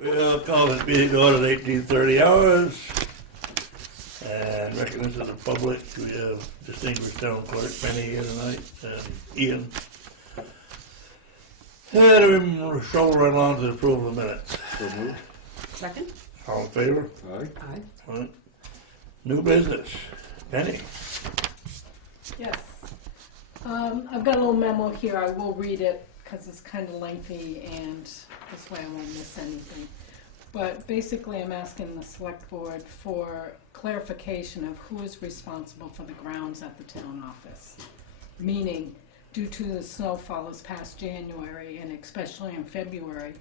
We'll call this meeting to order at 18:30 hours. And recognition of the public. We have distinguished town clerk Penny here tonight, and Ian. And we shall run on to the approval of the minutes. Second? All in favor? Aye. Aye. All right. New business. Penny. Yes. I've got a little memo here. I will read it because it's kind of lengthy and this way I won't miss anything. But basically I'm asking the select board for clarification of who is responsible for the grounds at the town office. Meaning, due to the snowfall this past January and especially in February,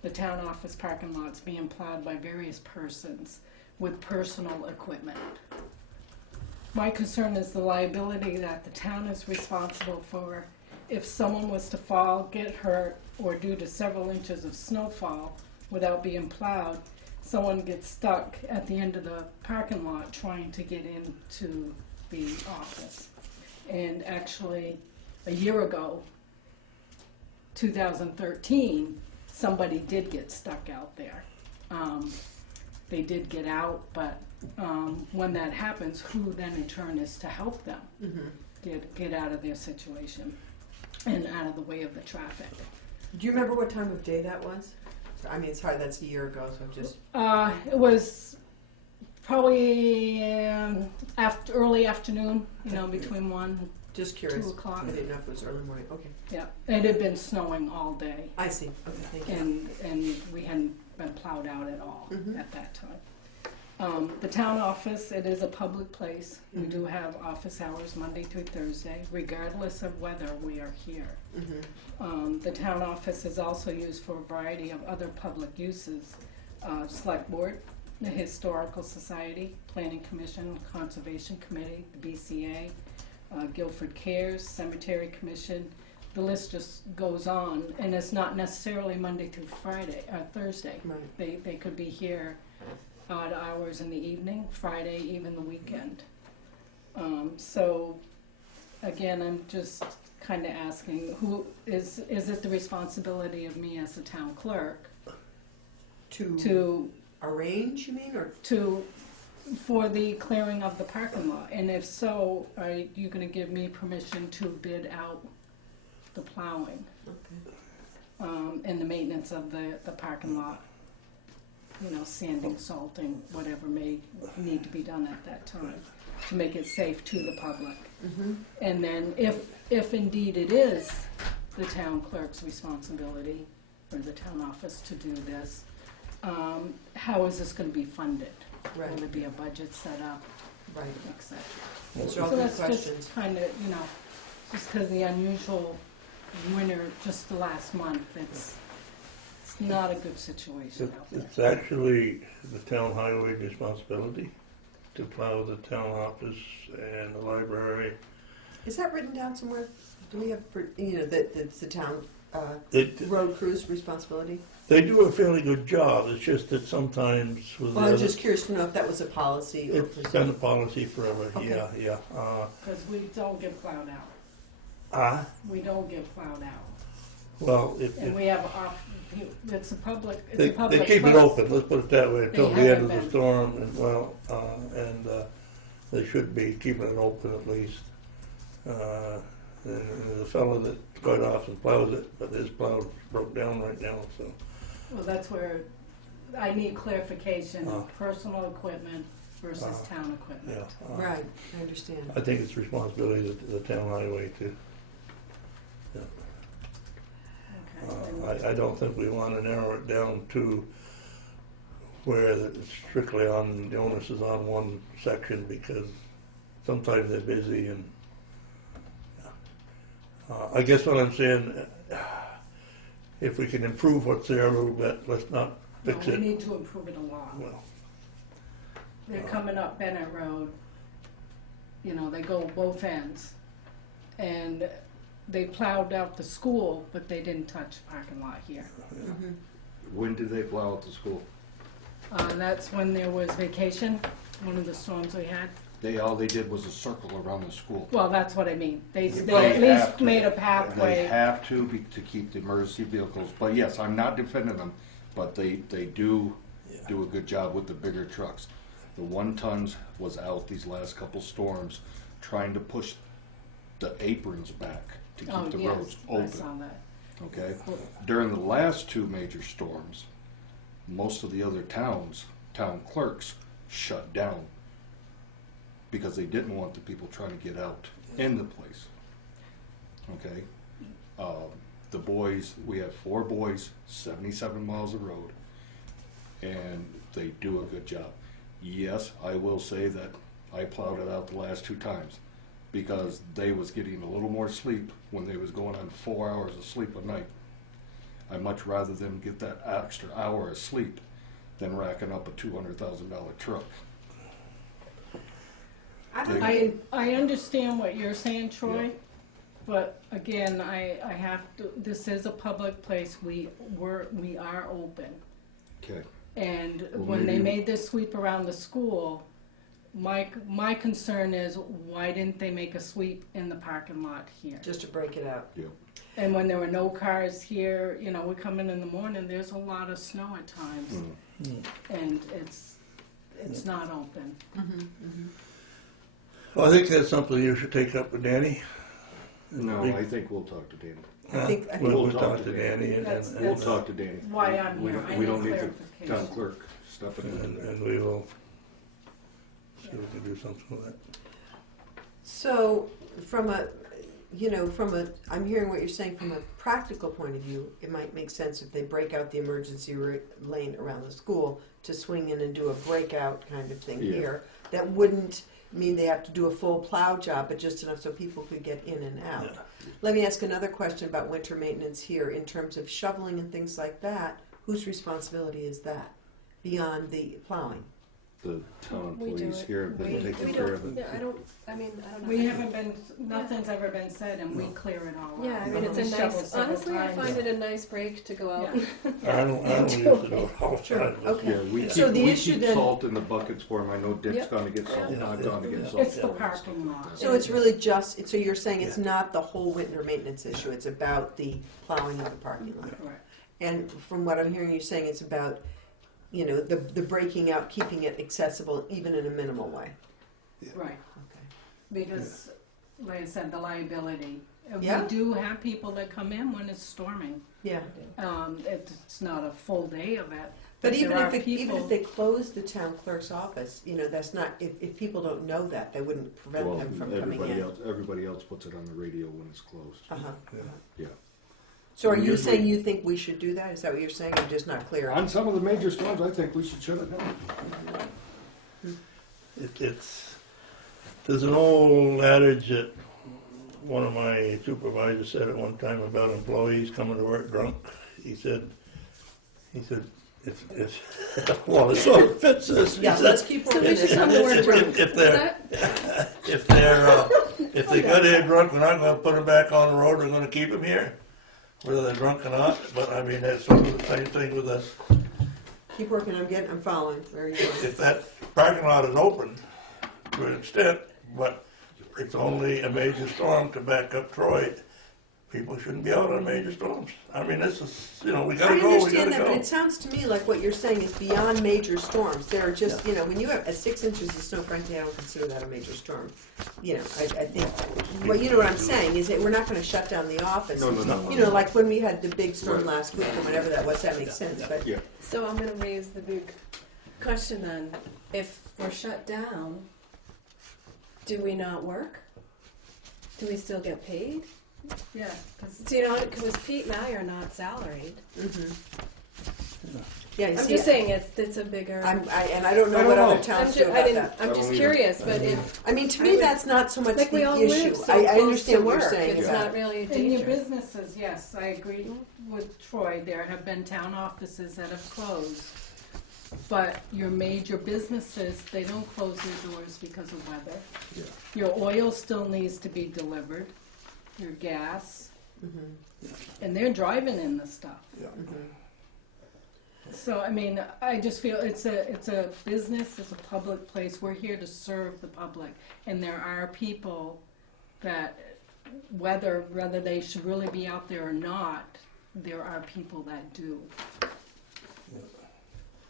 the town office parking lot's being plowed by various persons with personal equipment. My concern is the liability that the town is responsible for if someone was to fall, get hurt, or due to several inches of snowfall without being plowed, someone gets stuck at the end of the parking lot trying to get into the office. And actually, a year ago, 2013, somebody did get stuck out there. They did get out, but when that happens, who then in turn is to help them get out of their situation and out of the way of the traffic? Do you remember what time of day that was? I mean, it's hard, that's a year ago, so just... It was probably early afternoon, between 1 just curious. 2 o'clock. I didn't know if it was early morning. Okay. Yeah, it had been snowing all day. I see. Okay, thank you. And we hadn't been plowed out at all at that time. The town office, it is a public place. We do have office hours Monday through Thursday. Regardless of whether we are here. The town office is also used for a variety of other public uses. Select board, the Historical Society, Planning Commission, Conservation Committee, the BCA, Guilford Cares, Cemetery Commission. The list just goes on, and it's not necessarily Monday through Thursday. Right. They could be here odd hours in the evening, Friday, even the weekend. So again, I'm just kind of asking, who is it the responsibility of me as a town clerk To arrange, you mean, or for the clearing of the parking lot? And if so, are you going to give me permission to bid out the plowing and the maintenance of the parking lot? Sanding, salting, whatever may need to be done at that time to make it safe to the public. And then if indeed it is the town clerk's responsibility or the town office to do this, how is this going to be funded? Right. Will there be a budget set up, right, etc.? Those are all So good that's questions. just kind of, just because the unusual winter just the last month, it's not a good situation out there. It's actually the town highway responsibility to plow the town office and the library. Is that written down somewhere? Do we have, that it's the town road crew's responsibility? They do a fairly good job. It's just that sometimes with Well, I was just curious to know if that was a policy. Or it's been a policy forever. Okay. Yeah. Because we don't get plowed out. We don't get plowed out. Well, And we have it's a public, they keep it trust. open. Let's put it that way until They the end haven't of the been. storm. And they should be keeping it open at least. And the fellow that quite often plows it, but his plow broke down right now. So. Well, that's where I need clarification of personal equipment versus town equipment. Yeah. Right, I understand. I think it's responsibility of the town highway to. Okay. I don't think we want to narrow it down to where it's strictly on, the onus is on one section because sometimes they're busy and I guess what I'm saying, if we can improve what's there a little bit, let's not fix We it. need to improve it a lot. Well, They're coming up Bennett Road, you know, they go both ends. And they plowed out the school, but they didn't touch the parking lot here. When did they plow out the school? That's when there was vacation, one of the storms we had. All they did was a circle around the school. Well, that's what I mean. They They at have least to. made a They pathway. have to keep the emergency vehicles, but yes, I'm not defending them, but they do do a good job with the bigger trucks. The 1 tons was out these last couple storms, trying to push the aprons back to keep Oh, the yes, roads I open. saw that. Okay? During the last 2 major storms, most of the other town clerks shut down because they didn't want the people trying to get out in the place. Okay? The boys, we have 4 boys, 77 miles of road, and they do a good job. Yes, I will say that I plowed it out the last 2 times because they was getting a little more sleep when they was going on 4 hours of sleep a night. I'd much rather them get that extra hour of sleep than racking up a $200,000 truck. I understand what you're saying, Troy, Yeah. but again, I have to, this is a public place, we are open. Okay. And Well, when they maybe- made this sweep around the school, my concern is, why didn't they make a sweep in the parking lot here? Just to break it out. Yeah. And when there were no cars here, you know, we come in the morning, there's a lot of snow at times, and it's not open. Well, I think that's something you should take up with Danny. No, I think we'll talk to Danny. I think We'll talk to Danny That's- We'll talk to Danny. Why I'm We here. don't- I we need don't need the clarification. town clerk stepping in. and we will see if we can do something with that. So, I'm hearing what you're saying from a practical point of view, it might make sense if they break out the emergency lane around the school to swing in and do a breakout kind of thing Yeah. here. That wouldn't mean they have to do a full plow job, but just enough so people could get in and out. Yeah. Let me ask another question about winter maintenance here. In terms of shoveling and things like that, whose responsibility is that beyond the plowing? The town We do employees it. here have been We taking don't- care of it. Yeah, I don't know. We haven't been, nothing's ever been said, and we clear it all out. Yeah, I mean, it's a We shovel nice, several honestly, I times. find it a nice break to go out. I don't use it all the time. Okay. Yeah, we So keep, the we issue keep then- salt in the buckets for him. I know Dick's Yep. gonna get salt, Yeah. I'm gonna get Yeah. salt. It's the parking lot. So it's really just, so you're saying it's Yeah. not the whole winter maintenance issue, it's about the plowing of the parking lot? Correct. And from what I'm hearing you saying, it's about, the breaking out, keeping it accessible even in a minimal way? Right, Okay. because, like I said, the liability. And Yeah. we do have people that come in when it's storming. Yeah. It's not a full day of it. But even there if are even if people- they close the town clerk's office, that's not, if people don't know that, they wouldn't prevent Well, them from coming in. everybody else puts it on the radio when it's closed. Uh-huh. Yeah. So are you Usually- saying you think we should do that? Is that what you're saying? I'm just not clear. On some of the major storms, I think we should shut it down. There's an old adage that one of my supervisors said at one time about employees coming to work drunk. He said, if well, it sort of fits this. He Yeah, said, let's keep So working we should this. come to work if- drunk. if Is they're- that- if they got here drunk, we're not gonna put them back on the road, we're gonna keep them here, whether they're drunk or not. But I mean, that's sort of the same thing with us. Keep working, I'm following. Where are you going? If that parking lot is open to an extent, but it's only a major storm to back up Troy, people shouldn't be out on major storms. I mean, this is, we I gotta go, we gotta understand that, but go. it sounds to me like what you're saying is beyond major storms. There are just, when you have 6 inches of snow, frankly, I don't consider that a major storm. I think, what I'm saying is that we're not gonna shut down the office. No. Like when we had the big storm Right. last week or whatever that was, that makes sense, but. Yeah. So I'm gonna raise the big question then. If we're shut down, do we not work? Do we still get paid? Yeah, 'cause So, because Pete and I are not salaried. Mhm. Yeah, you I'm see, just saying it's a bigger. and I don't know I don't what know. other towns do I about didn't. that. I'm I just don't curious, but if I mean, to I me, would- that's not so much like we all the live issue. so I close understand to what work, you're saying. it's Yeah. not really a In danger. your businesses, yes, I agree with Troy. There have been town offices that have closed. But your major businesses, they don't close their doors because of weather. Yeah. Your oil still needs to be delivered, your gas, and they're driving in the stuff. Yeah. So, I mean, I just feel it's a business, it's a public place. We're here to serve the public. And there are people that, whether they should really be out there or not, there are people that do.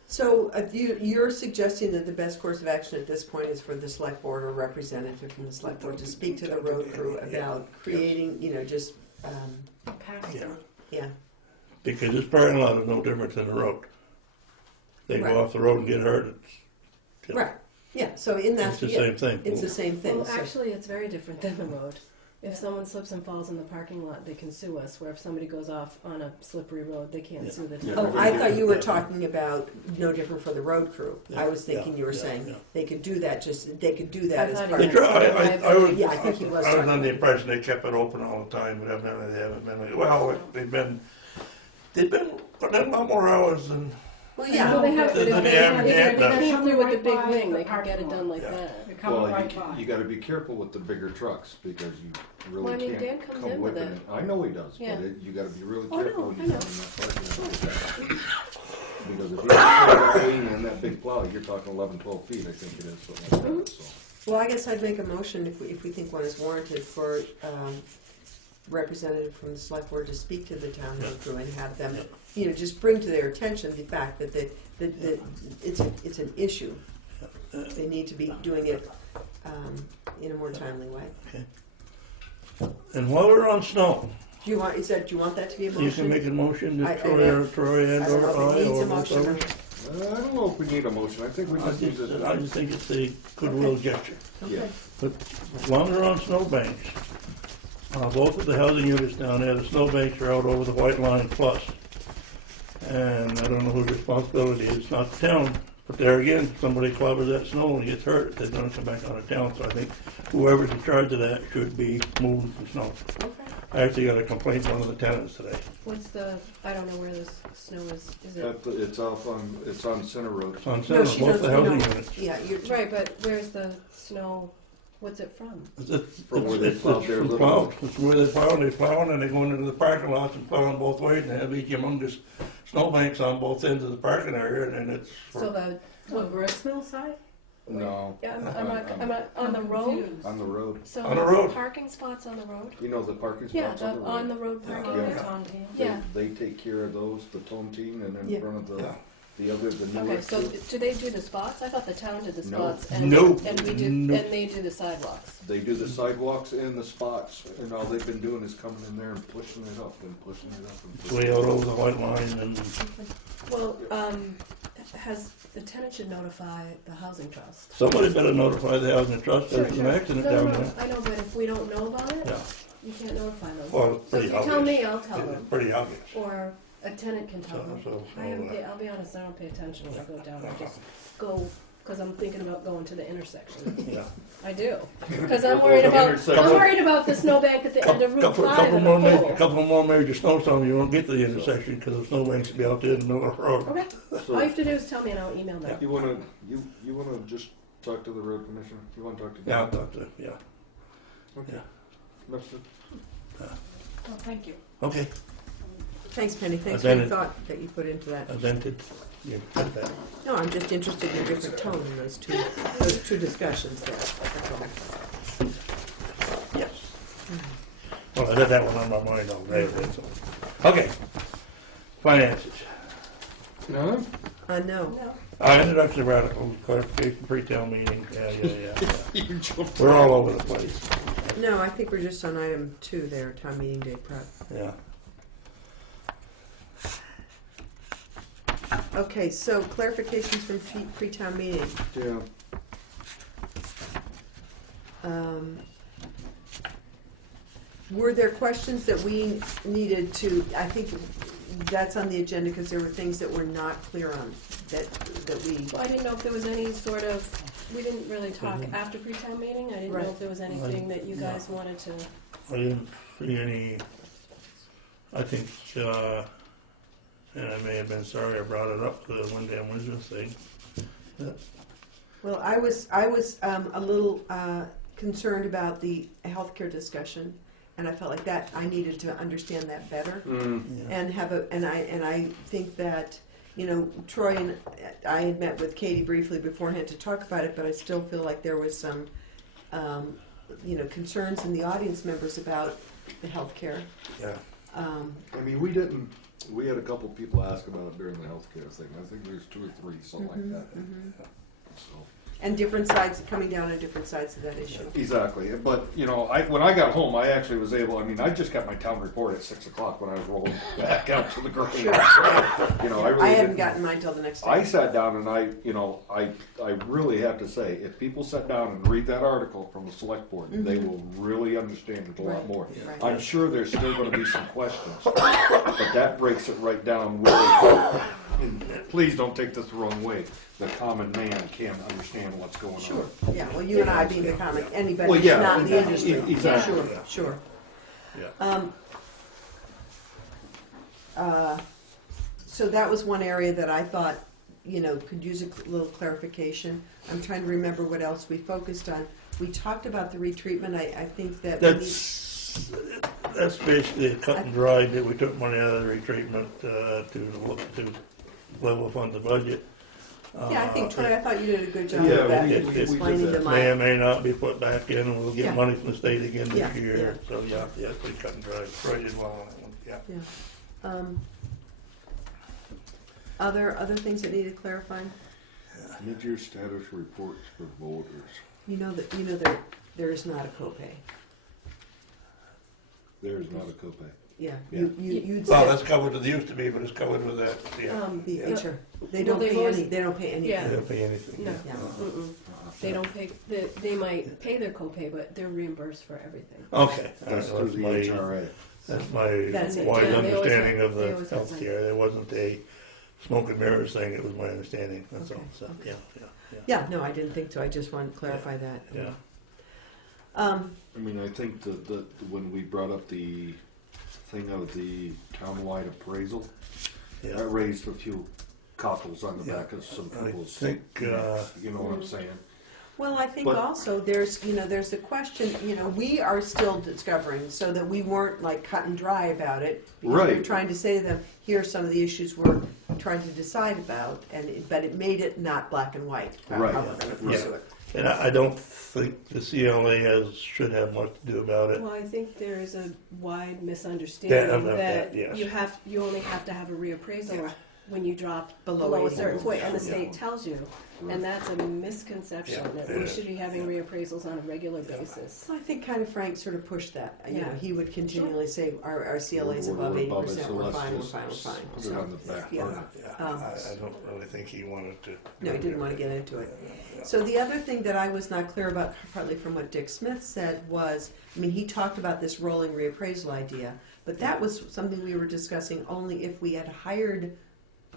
So you're suggesting that the best course of action at this point is for the select board or representative from the select board to speak to the road crew about creating, just, Yeah. yeah. Because this parking lot is no different than the road. They Right. go off the road and get hurt, it's, Right, yeah, so in that. it's the yeah, same thing. It's the same thing. Well, so- actually, it's very different than the road. If someone slips and falls in the parking lot, they can sue us. Where if somebody goes off on a slippery road, they can't Yeah. sue the Yeah. town. Oh, I thought you were talking about no different for the road crew. I Yeah, was thinking you were yeah, saying yeah. they could do that, they could do that I as thought part he of. They meant- try, I was, Yeah, I think he was I was talking under the about- impression they kept it open all the time, but evidently they haven't been, well, they've been putting in a lot more hours than, Well, I yeah. know. Well, they have, but The if they average if ant they does. come through with the Right big by wing, the they can get it parking done like lot. that. They're coming Well, right by. you gotta be careful with the bigger trucks because you really Well, I mean, can't Dan comes come in with whipping it. I know he does, Yeah. but you gotta be really Oh, no, careful when I you know. come in that parking lot. Because if you're that wing and that big plow, you're talking 11, 12 feet, I think it is, something Mm-hmm. like that, so. Well, I guess I'd make a motion if we think one is warranted for representative from the select board to speak to the town road crew and have them, just bring to their attention the fact that it's an issue. They need to be doing it in a more timely way. and while we're on snow, Do you want that to be a motion? you can make a motion I that know. Troy and I don't or know if I it needs or a motion or. whatever. I don't know if we need a motion, I think we I just need to. just think it's a goodwill gesture. Yeah. Okay. But while we're on snowbanks, both of the housing units down there, the snowbanks are out over the White Line Plus. And I don't know whose responsibility it is, it's not the town. But there again, if somebody clobbers that snow and gets hurt, they're gonna come back out of town. So I think whoever's in charge of that should be moving the snow. Okay. I actually got a complaint from one of the tenants today. What's the? I don't know where this snow is. Is it It's on Center Road. It's on No, Center, she both knows, the housing units. Yeah, you're. right? But where's the snow? What's it from? From where they plowed their from little- plow. It's where they plow, they're plowing, and they're going into the parking lots and plowing both ways, and they have these humongous snowbanks on both ends of the parking area, and it's. So the What, Gristmill side? No. yeah, I'm on the road. Confused. On the road. So On the road. parking spots on the road. You know the parking Yeah, spots on the road? on the road parking. Oh, lot? Tontine. Yeah. They take care of those, the tontine, and in Yeah. front of Yeah. the other, the newer. Okay, so do they do the spots? I thought the town did the No. spots, and No. and we do, No. and they do the sidewalks. They do the sidewalks and the spots, and all they've been doing is coming in there and pushing it up and pushing it up and It's pushing way it out up. over the White Line, and Well, has the tenant should notify the housing trust. somebody better notify the housing trust that there's an accident No, down no, there. no, I know, but if we don't know about it, Yeah, you can't notify them. well, it's So if pretty you obvious. tell me, I'll tell It's them, pretty obvious. or a tenant can tell them. So, I'll be honest, I don't pay attention when I go down, I just go, because I'm thinking about going to the intersection. yeah. I do, because I'm worried about the snowbank at the end of Route 5 and the pole. Couple more major snowstorms, you won't get to the intersection, because the snowbanks will be out there in the middle of the road. Okay, all you have to do is tell me and I'll email them. You wanna just talk to the road commissioner? You wanna talk to? Yeah, I'll talk to, yeah, Okay. yeah. That's it. Oh, thank you. Okay, Thanks, Penny, thanks for Then the it- thought that you put into that. I vented, you got that. No, I'm just interested in a different tone in those two discussions there. That's all. Yes. Well, I had that one on my mind all day, so. Okay, finances. No? No. No. Introduction of articles, clarification, pre-town meeting, yeah. You jumped. We're all over the place, No, I think we're just on item 2 there, town meeting day prep. yeah. Okay, so clarifications from pre-town meeting. Yeah. Were there questions that we needed to, I think that's on the agenda because there were things that we're not clear on, that we, Well, I didn't know if there was any sort of, we didn't really talk after pre-town meeting. I didn't know Right. if there was anything that you guys wanted to. I didn't see any, I think, and I may have been sorry I brought it up, the Wyndham Wizards thing. well, I was a little concerned about the healthcare discussion, and I felt like that I needed to understand that better. And I think that, you know, Troy and I had met with Katie briefly beforehand to talk about it, but I still feel like there was some, you know, concerns in the audience members about the healthcare. Yeah. I mean, we had a couple people ask about it during the healthcare thing. I think there's 2 or 3, something like that. So. And different sides, coming down on different sides of that issue. Exactly, but you know, when I got home, I actually was able. I mean, I just got my town report at 6 o'clock when I was rolling back out to the grocery. Sure. You know, I really hadn't didn't- gotten mine till the next day. I sat down and I really have to say, if people sit down and read that article from the select board, they will really understand it a lot Right. more. Right. I'm sure there's still going to be some questions, but that breaks it right down. And please don't take this the wrong way. The common man can't understand what's going Sure, on. yeah, well, you and I being the common, anybody Well, who's yeah, not in the industry. exactly. Sure. Yeah. So that was one area that I thought, you know, could use a little clarification. I'm trying to remember what else we focused on. We talked about the retreatment. I think that we need. That's basically a cut and dried, that we took money out of the retreatment to level fund the budget. Yeah, I think, Troy, I thought you did a good job Yeah, of that, we did explaining that. to May or my, may not be put back in, and we'll get Yeah. money from the state again Yeah, this year. So, yeah, we cut and dried, right as well on that one, yeah. yeah. Other things that needed clarifying? Mid-year status reports for voters. You know there is not a copay. There is not a copay. Yeah, Yeah. you'd Well, said that's covered with, it used to be, but it's covered with that, yeah. the HR, they Well, don't they've pay always- any, they don't pay anything. Yeah. They don't pay anything. No. yeah. Yeah. Mm-mm. They don't pay. They might pay their copay, but they're reimbursed for everything. Okay, That's through the my, HRA. that's my That's it. wise Yeah, they always understanding have- of they the always have healthcare. There wasn't a smoke and mirrors thing, it was my understanding, that's all, Okay, so, okay. yeah. Yeah, no, I didn't think so, I just wanted to clarify that. Yeah. I mean, I think that when we brought up the thing of the townwide appraisal, Yeah. that raised a few cockles on the Yeah. back of some I people's, think, you know what I'm saying? Well, I think But- also there's the question, we are still discovering, so that we weren't like cut and dry about it. Because we were Right. trying to say to them, here are some of the issues we're trying to decide about, but it made it not black and white, how Right. we're gonna pursue it. and I don't think the CLA should have much to do about it. Well, I think there is a wide misunderstanding about that that, yes. you only have to have a reappraisal when you drop Below below a 80. certain point, and the Yeah. state tells you, and that's a misconception Yeah, that it we is. should be having reappraisals on a regular basis. So I think kind of Frank sort of pushed that, Yeah. he would continually say, our CLA's We're above above it, 80%, so we're let's fine, we're just fine, we're fine. Put it So, on the back yeah. burner. I don't really think he wanted to. No, he didn't want to get into it. So the other thing that I was not clear about, partly from what Dick Smith said, was, he talked about this rolling reappraisal idea, but that was something we were discussing only if we had hired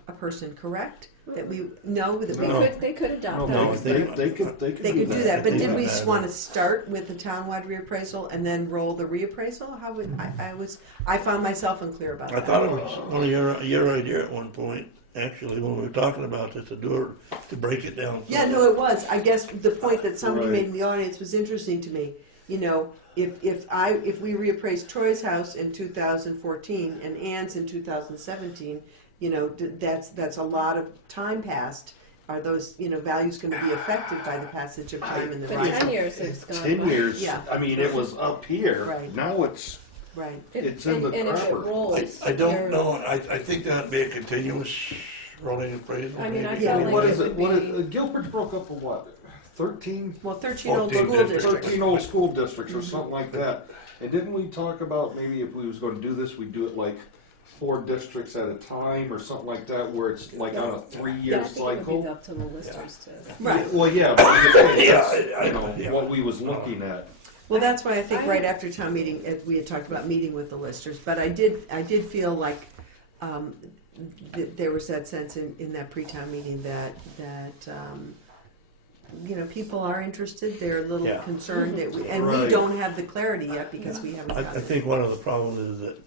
a person, correct? That we, no, that we, No. They could adopt No, that. they could they could do that, but They did we could. just want to start with the townwide reappraisal and then roll the reappraisal? How would, I found myself unclear about I that. thought it was one of your idea at one point, actually, when we were talking about this, to break it down. Yeah, no, it was. I guess the point that somebody Right. made in the audience was interesting to me. If we reappraised Troy's house in 2014 and Ann's in 2017, that's a lot of time passed. Are those values going to be affected by the passage of time and the For rise? 10 years, it's gone 10 by. years, Yeah. I mean, it was up here, Right. now it's, Right. It's in the And if it crapper. rolls, I don't you're- know, I think that'd be a continuous rolling appraisal. I mean, I maybe. Yeah, felt I like what it is it, would be. Guilford's broke up for what, 13? Well, 13 old 14 school districts. districts. 13 old school districts or something like that. And didn't we talk about maybe if we was gonna do this, we'd do it like 4 districts at a time or something like that, where it's like on a Yeah, 3-year I think it would be cycle? up to the listers to. Right. Well, yeah, but I'm just saying, Yeah, that's, yeah. what we was looking at. Well, that's why I think I- right after town meeting, we had talked about meeting with the listers, but I did feel like, there was that sense in that pre-town meeting that people are interested, they're a little Yeah. concerned, that we Right. don't have the clarity yet because we haven't I got it. think one of the problems is that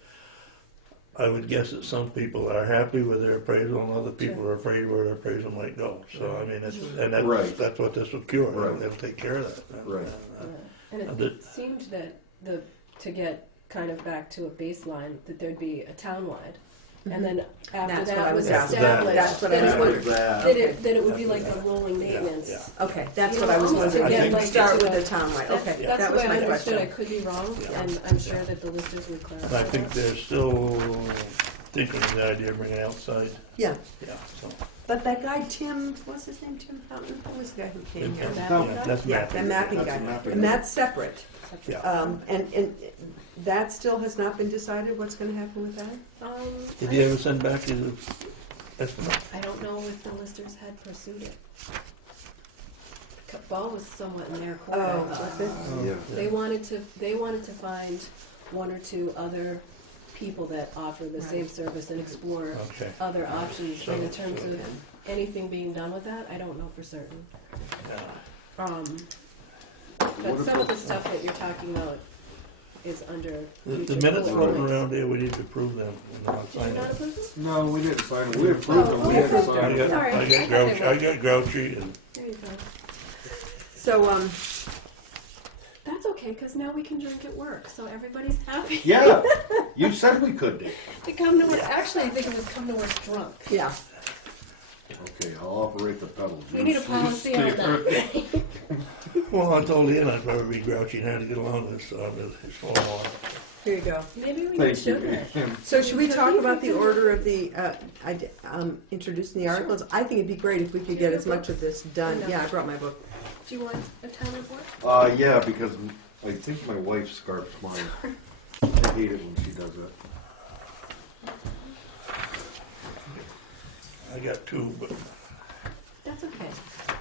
I would guess that some people are happy with their appraisal and other people are afraid where their appraisal might go. So, I mean, Right. that's what this will cure. Right. They'll take care of that. Right. And I it did- seemed that to get kind of back to a baseline, that there'd be a townwide. And then after That's what I that was was asking. established, That's what I then was it would, wondering. that it would be like a rolling maintenance. Yeah. Okay, that's You what know, I was almost to wondering. get, We like, start to with the- the townwide. That's, Okay, that's that the was way my I understood. I question. could be wrong, Yeah. and I'm sure that the listers would And I clarify think that. they're still thinking of the idea of bringing it outside. Yeah, Yeah, so. but that guy Tim, what's his name? Tim Fountain? Who was the guy who came here? Yeah, that's Yeah, mapping. the mapping That's guy, a mapping and guy. that's separate. Yeah. And that still has not been decided. What's going to happen with that? Did he ever send back his estimate? I don't know if the listers had pursued it. The ball was somewhat in their court. I Oh, thought. was it? Yeah. They wanted to find one or two other people that offer the same service and explore Okay. other options. And in terms of Okay. anything being done with that, I don't know for certain. Yeah. But some of the stuff that you're talking about is under The future minutes bullet floating points. around here, we need to approve them. We're not Did you signing not them. approve this? No, we didn't sign them. We approved them. We Oh, didn't okay. sign I them. got, Sorry, I I got thought grouchy, they I were. got grouchy and There you go. So, That's okay, because now we can drink at work, so everybody's happy. Yeah, you said we could do. To come to work, actually, I think it was come to work drunk. yeah. Okay, I'll operate the pedals. We need a policy on that. well, I told Ian I'd probably be grouchy and had to get along with this, so I'm just phone on. Here you go. Maybe we need Thank you. sugar. So should we talk about the order of the, introducing the articles? I think it'd be great if we could get as much of this done. No. Yeah, I brought my book. Do you want a town report? Yeah, because I think my wife scarfs mine. I hate it when she does that. I got two, but That's okay.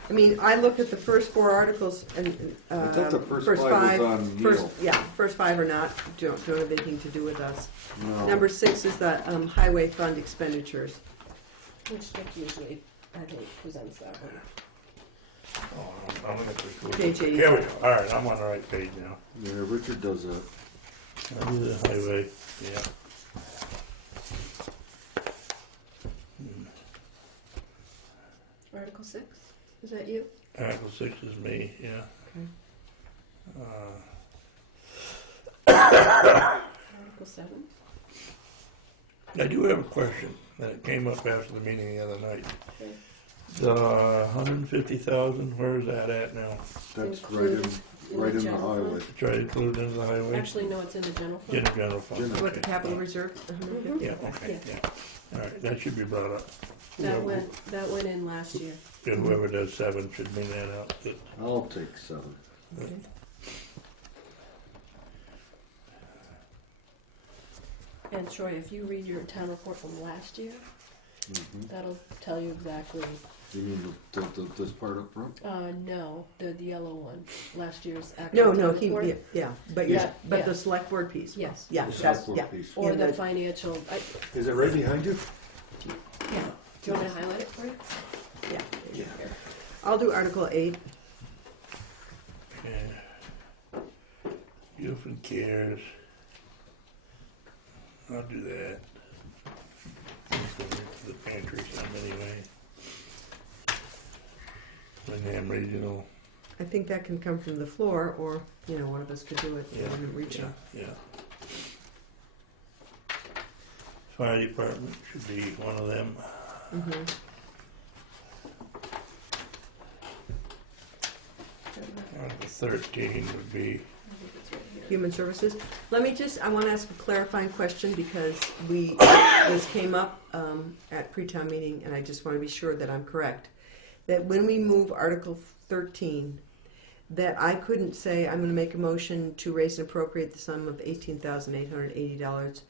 I mean, I looked at the first four articles and, I thought the first five was on first- Neil. yeah, first five are not, don't have anything to do with us. No. Number 6 is the highway fund expenditures. Which Dick usually, I think, presents that one. I'm gonna click Page 80. Here we go. All right, I'm on the right page now. Yeah, Richard does that. I'll do the highway. Yeah. Article 6, is that you? Article 6 is me. Yeah. Article 7? I do have a question that came up after the meeting the other night. Okay. The 150,000. Where is that at now? That's Included right in the general fund. highway. Try to include it in the highway. Actually, no, it's in the general fund. In the general fund. General. What, the Okay. capital reserve? Mhm. Yeah. Okay. Yeah. All right. That should be brought up. That went in last year. And whoever does 7 should bring that out. But I'll take 7. And Troy, if you read your town report from last year, that'll tell you exactly. You mean this part up front? No, the yellow one, last year's actual No, town no, report. yeah, but Yeah, but yeah. the select board piece. Yes. Yeah, The that's, select yeah. board piece. Or in the financial, Is it right behind you? yeah. Do you want me to highlight it for you? Yeah. Yeah. I'll do Article 8. yeah. Guilford cares. I'll do that. Let's go into the pantry some anyway. Wyndham Regional. I think that can come from the floor, or, one of us could do it in regional. Yeah. Fire department should be one of them. Mhm. Article 13 would be, I think it's right here. Human Services. I want to ask a clarifying question because this came up at pre-town meeting, and I just want to be sure that I'm correct. That when we move Article 13, that I couldn't say I'm going to make a motion to raise and appropriate the sum of $18,880,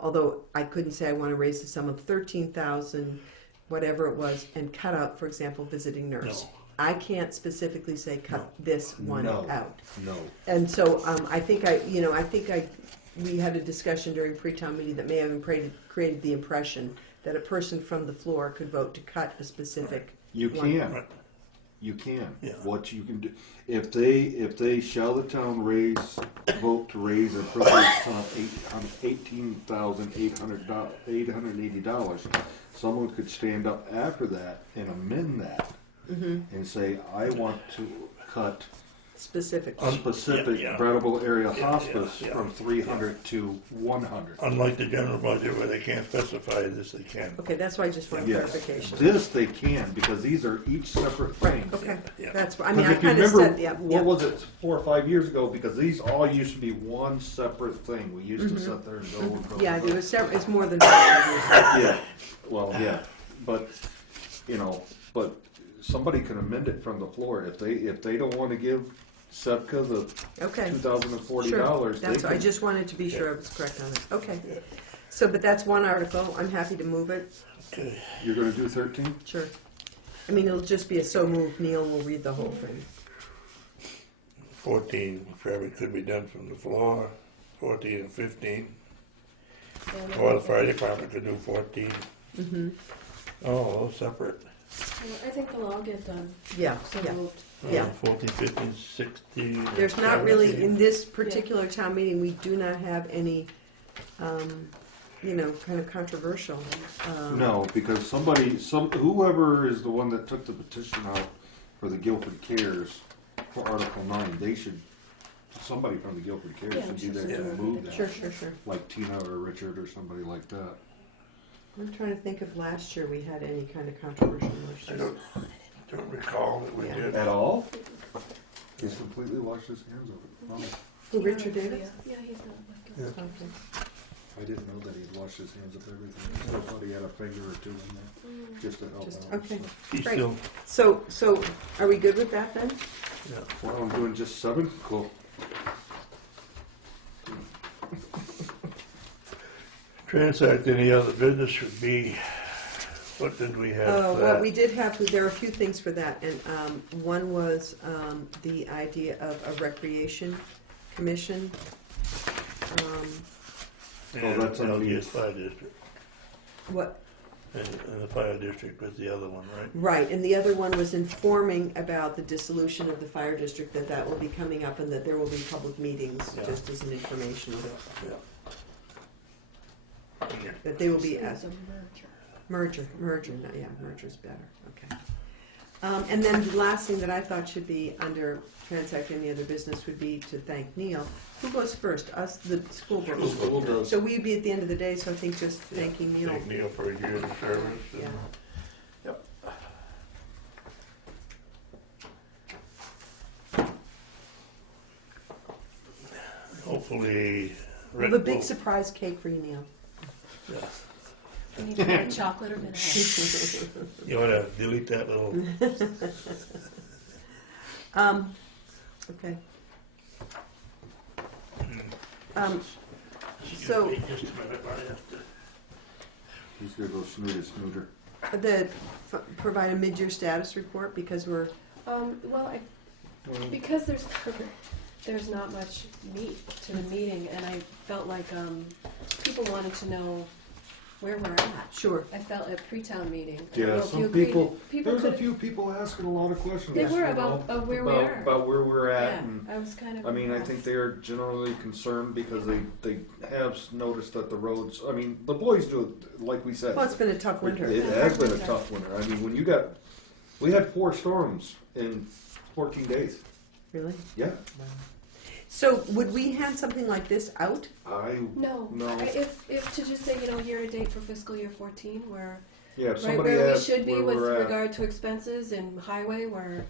although I couldn't say I want to raise the sum of $13,000, whatever it was, and cut out, for example, visiting nurse. No. I can't specifically say cut this one No. out. No. And so I think I we had a discussion during pre-town meeting that may have created the impression that a person from the floor could vote to cut a specific. You one. can. Right. You can. Yeah. What you can do, if they shall the town vote to raise an appropriate sum of $18,880, someone could stand up after that and amend that and say, I want to cut Specific. specific yeah. Brattleboro area Yeah, hospice yeah. from 300 to 100. Unlike the general budget where they can't specify this, they can. Okay, that's why I just wanted Yes, clarification. this they can because these are each separate things. Okay, Yeah. that's, I mean, I Because if you kind of remember, said, yeah, what yeah. was it, 4 or 5 years ago? Because these all used to be one separate thing. We used to sit there and go and go. Yeah, and there go. was several, it's more than 5 years. Yeah, well, yeah, but, you know, but somebody can amend it from the floor. If they don't want to give SEPCA the Okay. $2,040, Sure, they that's, I can. just wanted to be sure I was correct on it. Okay. So, but that's one article. I'm happy to move it. Okay. You're gonna do 13? Sure. I mean, it'll just be a so moved. Neil will read the whole thing. 14 probably could be done from the floor, 14 and 15. Yeah, Or the fire department could do 14. Mm-hmm. Oh, those separate. I think they'll all get done. Yeah, So yeah. moved. Yeah. 14, 15, 16. There's not really, 17. in this particular town meeting, we do not have any, kind of controversial. No, because whoever is the one that took the petition out for the Guilford Cares for Article 9, somebody from the Guilford Cares Yeah, should be I'm there sure to so. move that. Sure, sure, sure. Like Tina or Richard or somebody like that. I'm trying to think if last year we had any kind of controversial I motions. don't recall that we Yeah. did. At all? He's completely washed his hands of it. Oh, Who, Richard Davis? Yeah, he's not like Yeah. Okay. I didn't know that he'd washed his hands of everything. I thought he had a finger or two in there just to help Just, out. okay. He's Great. still, So, are we good with that then? yeah. Well, I'm doing just 7? Cool. Transact any other business would be, what did we have? Oh, for well, that? we did have, there are a few things for that, and one was the idea of a recreation commission. And that's on LGS the- Fire District. What, And the fire district was the other one, right? right, and the other one was informing about the dissolution of the fire district, that will be coming up, and that there will be public meetings, Yeah. just as an informational, Yeah. that they will be it as was a merger. merger's better, okay. And then the last thing that I thought should be under transact any other business would be to thank Neil. Who goes first? Us, the school board? School does. So we'd be at the end of the day, so I think just thanking Neil. Thank Neil for his years of service. and- Yeah. Yep. Hopefully. Well, Rick the big will- surprise cake for you, Neil. yeah. You need to have chocolate or vanilla. You wanna delete that little, Okay. excuse So- me, just a minute, I have to. He's gonna go snooter. Provide a mid-year status report, because we're, Well, because there's not much meat to the meeting, and I felt like people wanted to know where we're at. sure. I felt at pre-town meeting. I don't know Yeah, if you some agreed. people, there's a could- few people asking a lot of questions. They were you about know, where we are. About where we're at. Yeah, And, I was kind of. I mean, I impressed. think they're generally concerned because they have noticed that the roads, I mean, the boys do it, like we said. Well, it's been a tough winter. It has been a tough winter. I mean, we had 4 storms in 14 days. Really? Yeah. So would we hand something like this out? No, No. if to just say, year to date for fiscal year 14, we're Yeah, if right somebody where we asked should be where with we're at. regard to expenses and highway, we're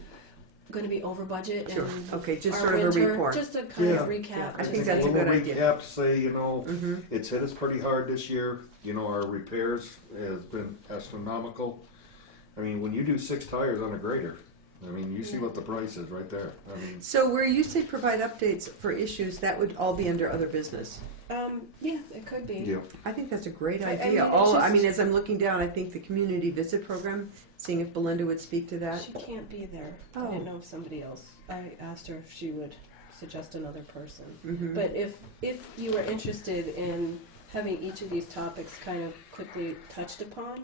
going to be over budget Sure. and Okay, just our sort of a winter, report. just a kind of Yeah. recap. Yeah, I to think say- that's a good little idea. recap to say, Mm-hmm. it's hit us pretty hard this year. Our repairs has been astronomical. I mean, when you do 6 tires on a grader, I mean, you see Yeah. what the price is right there. I mean, So where you say provide updates for issues, that would all be under other business. Yeah, it could be. yeah. I think that's a great I idea. mean, it's I mean, just- as I'm looking down, I think the community visit program, seeing if Belinda would speak to that. She can't be there. Oh. I didn't know if somebody else. I asked her if she would suggest another person. Mhm. But if you are interested in having each of these topics kind of quickly touched upon,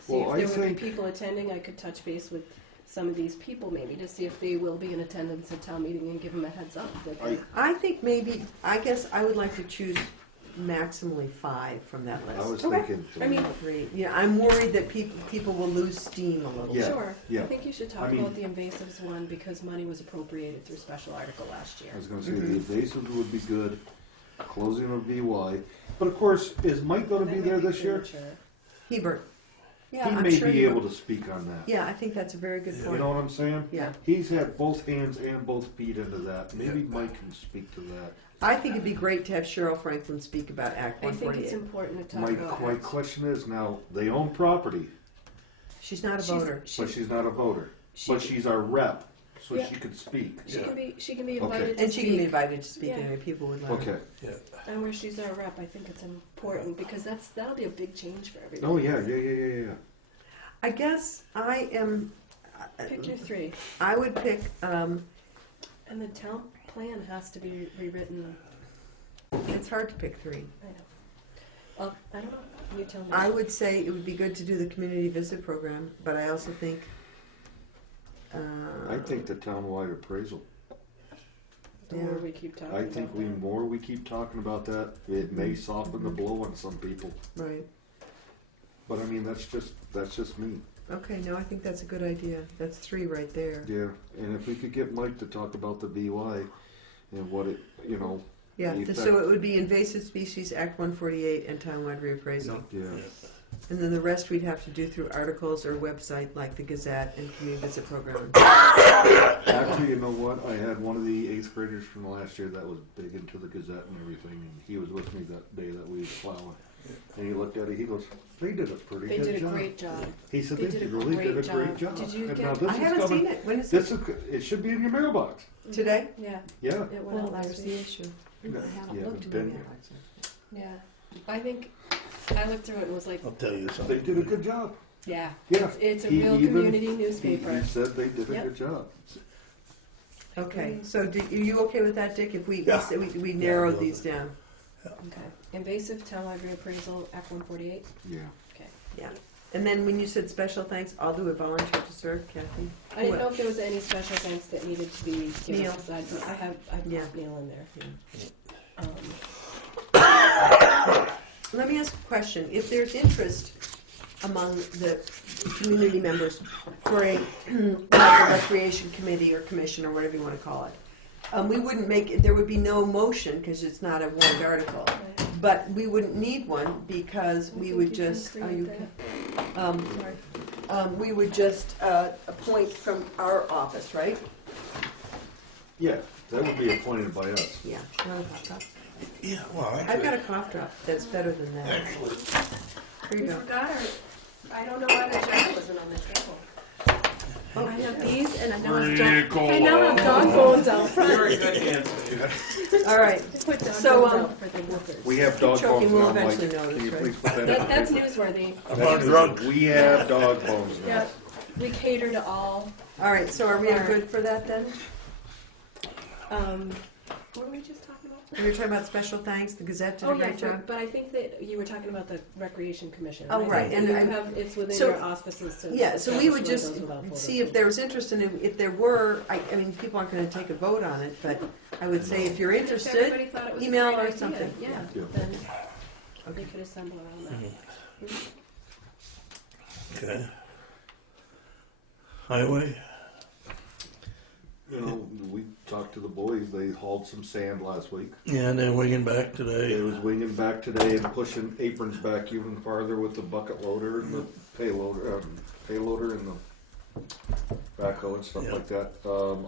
see Well, if there would think- be people attending, I could touch base with some of these people maybe to see if they will be in attendance at town meeting and give them a heads up that they, I think maybe, I guess I would like to choose maximally 5 from that list. I was Okay. thinking I mean, 3. Yeah, I'm worried that people will lose steam a little. Yeah, sure. yeah. I think you should talk I mean- about the invasives one because money was appropriated through special article last year. I was gonna say the invasives would be good, closing of VY, but of course, is Mike gonna be That there might be this year? premature. Hebert. Yeah, He I'm may sure be he able will. to speak on that. Yeah, I think that's a very good You point. know what I'm saying? Yeah. He's had both hands and both feet into that. Maybe Mike can speak to that. I think it'd be great to have Cheryl Franklin speak about Act I think it's 148. important to talk My about. question is now, they own property, She's not a She's- voter. but she's not a voter. she- But she's our rep, so Yeah. she could speak. She can be Okay. invited to And she can be speak. invited to speak, Yeah. and if people would like. Okay. And where she's our rep, I think it's important because that'll be a big change for everybody. Oh, yeah. I guess I am. Pick your 3. I would pick. And the town plan has to be rewritten. It's hard to pick 3. I know. I don't know. You tell me. I would say it would be good to do the community visit program, but I also think. I think the townwide appraisal. The more Yeah. we keep talking I think about the that. more we keep talking about that, it may soften the blow on some people. Right. But I mean, that's just me. Okay. No, I think that's a good idea. That's 3 right there. Yeah, and if we could get Mike to talk about the VY and what it, you know, Yeah. the So effect- it would be Invasive Species Act 148 and townwide reappraisal. yeah. And then the rest we'd have to do through articles or website like the Gazette and community visit program. Actually, you know what? I had one of the 8th graders from last year that was big into the Gazette and everything, and he was with me that day that we was plowing. And he looked at it, he goes, they did a pretty They good did a job. great job. He said, they they did a really did a great great job. job. Did you And get- now this I is haven't coming, seen it. When is this it? it should be in your mailbox. Today? Yeah, Yeah. it went Well, out last there's the week. issue. Mm-hmm. I haven't Yeah, looked in been the here. mailbox yet. Yeah, I think I looked through it and was like, I'll tell you They something. did a good job. yeah, Yeah. it's a He real even- community He newspaper. said they did a Yep. good job. Okay, so are you okay with that, Dick, if we Yeah. we narrowed Yeah, these down? Okay, invasive townwide reappraisal, Act 148. Yeah. Okay, Yeah. And then when you said special thanks, I'll do a volunteer to serve, Kathy. I didn't know if there was any special thanks that needed to be given. Neil. So I have Yeah. Neil in there. Let me ask a question. If there's interest among the community members for a like a recreation committee or commission or whatever you want to call it, we wouldn't make it, there would be no motion because it's not a warrant article. But we wouldn't need one because we would just, are you, we would just appoint from our office, right? Yeah, that would be appointed by us. Yeah. Want a cough drop? Yeah, well, I've got a cough drop that's better than that. actually, Here you We go. forgot I don't know why the jar wasn't on the table. Oh, I have these and I now have Ricola. I now have dog bones out front. very good answer. All right. Put dog So, bones out for the workers. We have dog choking, bones we'll now, Mike. eventually notice, Can you right? please put that in? That's newsworthy. About drugs. We have dog bones now. Yeah, we cater to all. All right, so are we good for that then? What were we just talking about? We were talking about special thanks, the Gazette did Oh a yeah, great job. but I think that you were talking about the Recreation Commission. Oh, I think right, that and you I- have, it's within so- your auspices to. Yeah, so we would establish just those without see voting. if there was interest in it, if there were, I mean, people aren't gonna take a vote on it, but I would say if you're If interested, everybody thought it was a email great or idea, something. Yeah, Yeah. then Okay. you could assemble around that. Okay. Highway? You know, we talked to the boys, they hauled some sand last week. Yeah, and they're winging back They today. was winging back today and pushing aprons back even farther with the bucket loader and the payloader and the backhoe and stuff Yeah. like that.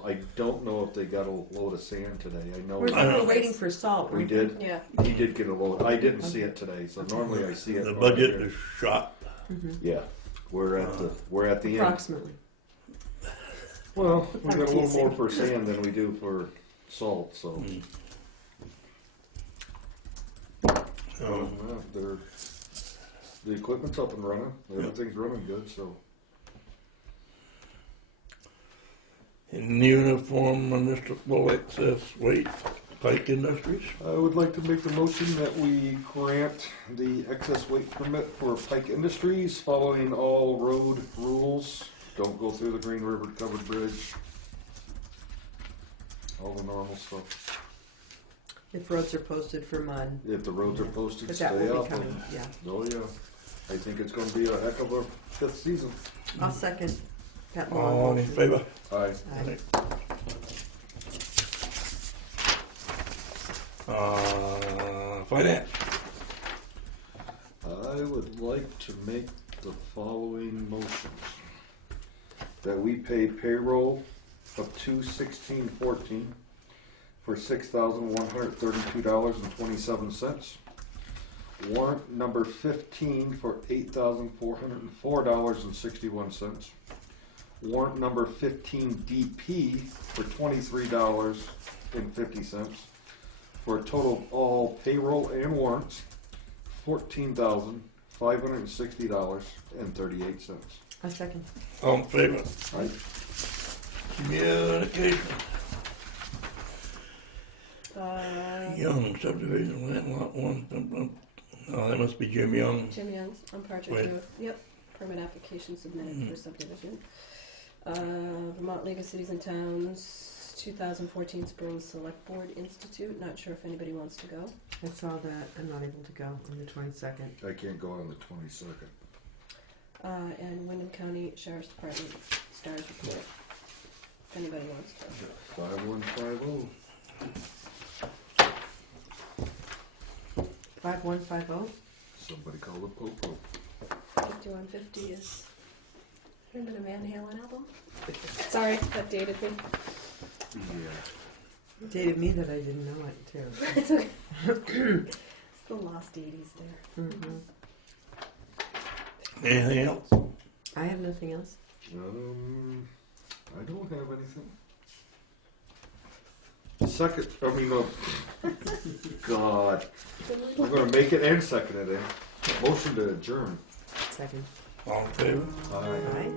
I don't know if they got a load of sand today. I know we're waiting for salt. we weren't did. Yeah, He did get a load. I didn't see it today, so normally I see it. The right budget here. is shot. Yeah, we're at the end. Approximately. Well, we got a little Teasing. more for sand than we do for salt, so. Mm. Oh, yeah, the equipment's up and running. Everything's running good, so. in uniform municipal excess weight, Pike Industries. I would like to make the motion that we grant the excess weight permit for Pike Industries, following all road rules. Don't go through the Green River Covered Bridge. All the normal stuff. If roads are posted for mud, If the roads are posted, because stay that will up. be coming, yeah. Oh yeah. I think it's gonna be a heck of a fifth season. I'll second Pat Long. All in motion. favor? Aye. Aye. Finance. I would like to make the following motions. That we pay payroll of $216.14 for $6,132.27. Warrant number 15 for $8,404.61. Warrant number 15 DP for $23.50. For a total of all payroll and warrants, $14,560.38. I second. All in favor? Aye. Communication. Uh, Young subdivision, land lot 1. Oh, that must be Jim Young. Jim Young's on Project Wait. 2. Yep. Permit application submitted for subdivision. Vermont League of Cities and Towns 2014 Spring Select Board Institute. Not sure if anybody wants to go. I saw that. I'm not able to go on the 22nd. I can't go on the 22nd. And Wyndham County Sheriff's Department STARS report. If anybody wants to. 5150. 5150. Somebody call the Popo. 5150 is. Heard of a Van Halen album? Sorry, that dated me. Yeah. Dated me that I didn't know it too. It's okay. It's the lost 80s there. Mm-hmm. Anything else? I have nothing else. I don't have anything. Second, God. I'm gonna make it and second it in. Motion to adjourn. Second. All in favor? Aye. Aye.